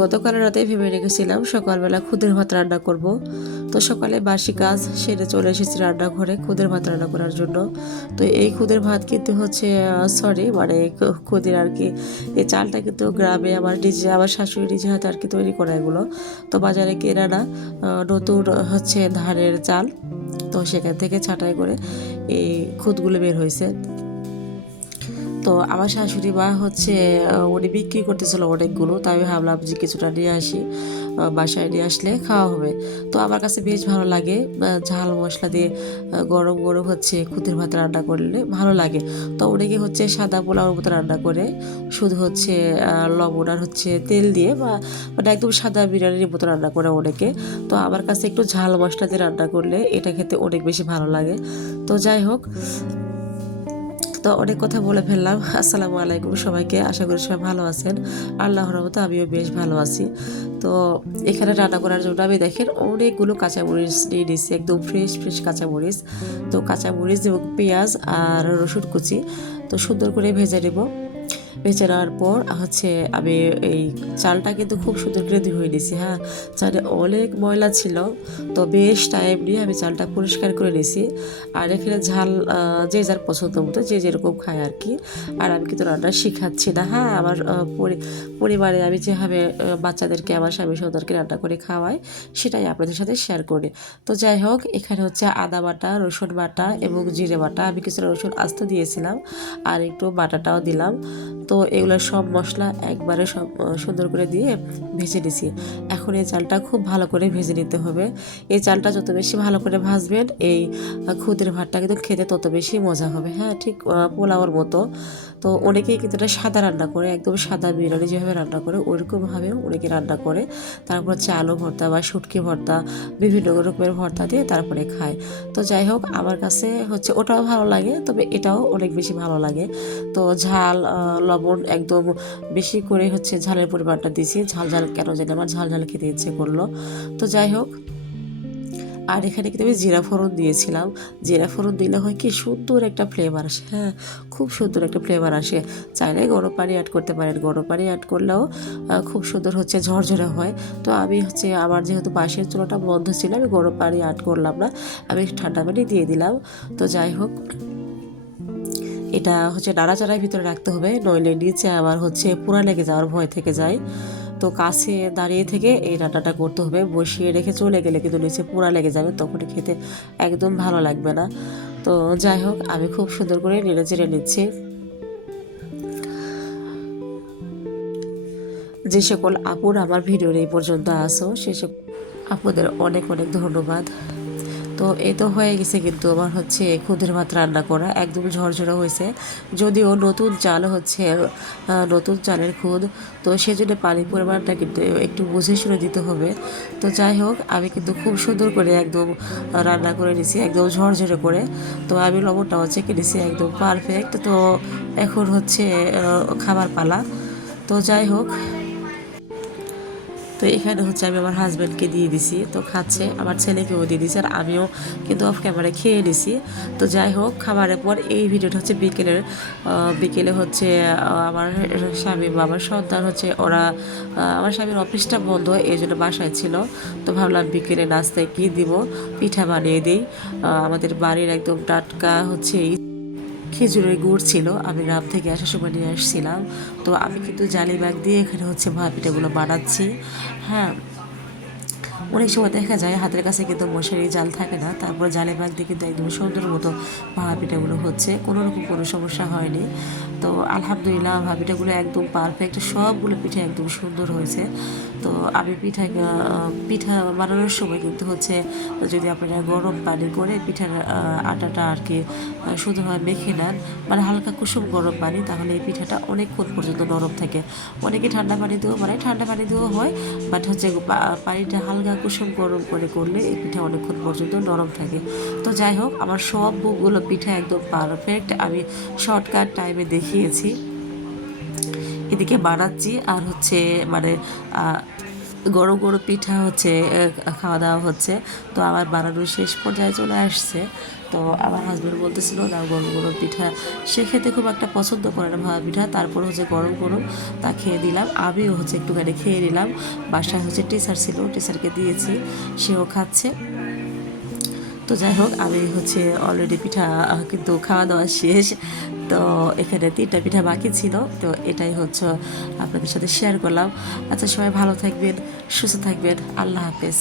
গতকাল রাতে ভেবে রেখেছিলাম সকালবেলা খুদের ভাত রান্না করব। তো সকালে বাসি কাজ, সেরে চলে এসেছি রান্নাঘরে খুদের ভাত রান্না করার জন্য। তো এই খুদের ভাত কিন্তু হচ্ছে সরি মানে খুদের আর কি, এই চালটা কিন্তু গ্রামে আমার নিজে, আমার শাশুড়ি নিজে হয়তো আর কি তৈরি করা এগুলো। তো বাজারে কেনা না নতুন হচ্ছে ধানের চাল। তো সেখান থেকে ছাঁটাই করে এই খুদগুলো বের হয়েছে। তো আমার শাশুড়ি মা হচ্ছে উনি বিক্রি করতেছিল অনেকগুলো, তাই আমি ভাবলাম যে কিছুটা নিয়ে আসি বাসায় নিয়ে আসলে খাওয়া হবে। তো আমার কাছে বেশ ভালো লাগে ঝাল মশলা দিয়ে গরম গরম হচ্ছে খুদের ভাত রান্না করলে ভালো লাগে। তো অনেকে হচ্ছে সাদা পোলাওর মতো রান্না করে, শুধু হচ্ছে লবণ আর হচ্ছে তেল দিয়ে বা মানে একদম সাদা বিরিয়ানির মতো রান্না করে অনেকে তো আমার কাছে একটু ঝাল মশলা দিয়ে রান্না করলে এটা খেতে অনেক বেশি ভালো লাগে। তো যাই হোক তো অনেক কথা বলে ফেললাম। আসসালামু আলাইকুম সবাইকে, আশা করি সবাই ভালো আছেন। আল্লাহ মতো আমিও বেশ ভালো আছি। তো এখানে রান্না করার জন্য আমি দেখেন অনেকগুলো কাঁচামরিচ নিয়ে নিয়েছি, একদম ফ্রেশ ফ্রেশ কাঁচামরিচ। তো কাঁচামরিচ এবং পেঁয়াজ আর রসুন কুচি। তো সুন্দর করে ভেজে নেব। ভেজে নেওয়ার পর, হচ্ছে আমি এই চালটা কিন্তু খুব সুন্দর করে ধুয়ে নিয়েছি হ্যাঁ। চালে অনেক ময়লা ছিল, তো বেশ টাইম নিয়ে আমি চালটা পরিষ্কার করে নিয়েছি। আর এখানে ঝাল যে যার পছন্দ মতো, যে যেরকম খায় আর কি। আর আমি কিন্তু রান্না শিখাচ্ছি না হ্যাঁ। আমার পরিবারে আমি যেভাবে বাচ্চাদেরকে, আমার স্বামী সৌদরকে রান্না করে খাওয়াই, সেটাই আপনাদের সাথে শেয়ার করি। তো যাই হোক, এখানে হচ্ছে আদা বাটা, রসুন বাটা এবং জিরে বাটা, আমি কিছু রসুন আস্ত দিয়েছিলাম, আর একটু বাটাটাও দিলাম। তো এগুলো সব মশলা একবারে সব সুন্দর করে দিয়ে ভেজে নিছি। এখন এই চালটা খুব ভালো করে ভেজে নিতে হবে। এই চালটা যত বেশি ভালো করে ভাজবেন, এই খুদের ভাতটা কিন্তু খেতে তত বেশি মজা হবে। হ্যাঁ ঠিক পোলাওর মতো। তো অনেকেই কিন্তু এটা সাদা রান্না করে, একদম সাদা বিরিয়ানি যেভাবে রান্না করে, ওইরকমভাবে অনেকে রান্না করে। তারপর হচ্ছে আলু ভর্তা বা শুটকি ভর্তা, বিভিন্ন রকমের ভর্তা দিয়ে তারপরে খায়। তো যাই হোক, আমার কাছে হচ্ছে ওটাও ভালো লাগে, তবে এটাও অনেক বেশি ভালো লাগে। তো ঝাল লবণ একদম বেশি করে হচ্ছে ঝালের পরিমাণটা দিয়েছি। ঝাল ঝাল কেন জানি আমার ঝাল ঝাল খেতে ইচ্ছে করল। তো যাই হোক, আর এখানে কিন্তু আমি জিরা ফোড়ন দিয়েছিলাম। জিরা ফোড়ন দিলে হয় কি সুন্দর একটা ফ্লেভার আসে হ্যাঁ খুব সুন্দর একটা ফ্লেভার আসে। চাইলে গরম পানি অ্যাড করতে পারেন। গরম পানি অ্যাড করলেও খুব সুন্দর হচ্ছে ঝরঝরে হয়। তো আমি হচ্ছে আমার যেহেতু বাঁশের চুলোটা বন্ধ ছিল, আমি গরম পানি অ্যাড করলাম না। আমি ঠান্ডা পানি দিয়ে দিলাম। তো যাই হোক এটা হচ্ছে নাড়াচাড়ার ভিতরে রাখতে হবে, নইলে নিচে আবার হচ্ছে পুরা লেগে যাওয়ার ভয় থেকে যায়। তো কাছে দাঁড়িয়ে থেকে এই রান্নাটা করতে হবে, বসিয়ে রেখে চলে গেলে কিন্তু নিচে পুরা লেগে যাবে, তখন খেতে একদম ভালো লাগবে না। তো যাই হোক, আমি খুব সুন্দর করে নেড়ে চেড়ে নিচ্ছি। যে সকল আপুর আমার ভিডিওর এই পর্যন্ত আসো সে সব আপুদের অনেক অনেক ধন্যবাদ। তো এই তো হয়ে গেছে কিন্তু আমার হচ্ছে খুদের ভাত রান্না করা, একদম ঝরঝরে হয়েছে। যদিও নতুন চাল হচ্ছে নতুন চালের খুদ, তো সেজন্য পানির পরিমাণটা কিন্তু একটু বুঝে শুনে দিতে হবে। তো যাই হোক, আমি কিন্তু খুব সুন্দর করে একদম রান্না করে নিছি, একদম ঝরঝরে করে। তো আমি লবণটাও চেকে নিছি, একদম পারফেক্ট তো এখন হচ্ছে খাবার পালা। তো যাই হোক তো এখানে হচ্ছে আমি আমার হাজব্যান্ডকে দিয়ে দিছি, তো খাচ্ছে, আমার ছেলেকেও দিয়ে দিছি, আর আমিও কিন্তু অফ ক্যামেরায় খেয়ে নিছি। তো যাই হোক, খাবারের পর এই ভিডিওটা হচ্ছে বিকেলের বিকেলে হচ্ছে আমার স্বামী বা আমার সন্তান হচ্ছে ওরা আমার স্বামীর অফিসটা বন্ধ, এই জন্য বাসায় ছিল। তো ভাবলাম বিকেলে নাস্তায় কী দিব? পিঠা বানিয়ে দিই। আমাদের বাড়ির একদম টাটকা হচ্ছে এই খেজুরের গুড় ছিল, আমি গ্রাম থেকে আসার সময় নিয়ে আসছিলাম। তো আমি কিন্তু জালি ব্যাগ দিয়ে এখানে হচ্ছে ভাপা পিঠাগুলো বানাচ্ছি। হ্যাঁ অনেক সময় দেখা যায় হাতের কাছে কিন্তু মশারি জাল থাকে না, তারপর জালে ব্যাগ দিয়ে কিন্তু একদম সুন্দর মতো ভাপা পিঠাগুলো হচ্ছে, কোনো রকম কোনো সমস্যা হয়নি। তো আলহামদুলিল্লাহ ভাপা পিঠাগুলো একদম পারফেক্ট সবগুলো পিঠে একদম সুন্দর হয়েছে। তো আমি পিঠা পিঠা বানানোর সময় কিন্তু হচ্ছে যদি আপনারা গরম পানি করে পিঠার আটাটা আর কি শুধুভাবে মেখে নেন মানে হালকা কুসুম গরম পানি, তাহলে এই পিঠাটা অনেকক্ষণ পর্যন্ত নরম থাকে। অনেকে ঠান্ডা পানি দিয়েও মানে ঠান্ডা পানি দিয়েও হয়, বাট হচ্ছে পানিটা হালকা কুসুম গরম করে করলে এই পিঠা অনেকক্ষণ পর্যন্ত নরম থাকে। তো যাই হোক, আমার সবগুলো পিঠা একদম পারফেক্ট আমি শর্টকাট টাইমে দেখিয়েছি। এদিকে বানাচ্ছি আর হচ্ছে মানে গরম গরম পিঠা হচ্ছে খাওয়া দাওয়া হচ্ছে। তো আমার বানানোর শেষ পর্যায়ে চলে আসছে। তো আমার হাজব্যান্ড বলতেছিল না গরম গরম পিঠা। সে খেতে খুব একটা পছন্দ করে না ভাবা পিঠা। তারপর হচ্ছে গরম গরম তা খেয়ে দিলাম আমিও হচ্ছে একটুখানি খেয়ে নিলাম। বাসায় হচ্ছে টিচার ছিল টিচারকে দিয়েছি, সেও খাচ্ছে। তো যাই হোক, আমি হচ্ছে অলরেডি পিঠা কিন্তু খাওয়া দাওয়া শেষ। তো এখানে তিনটা পিঠা বাকি ছিল। তো এটাই হচ্ছে আপনাদের সাথে শেয়ার করলাম। আচ্ছা সবাই ভালো থাকবেন, সুস্থ থাকবেন। আল্লাহ হাফেজ।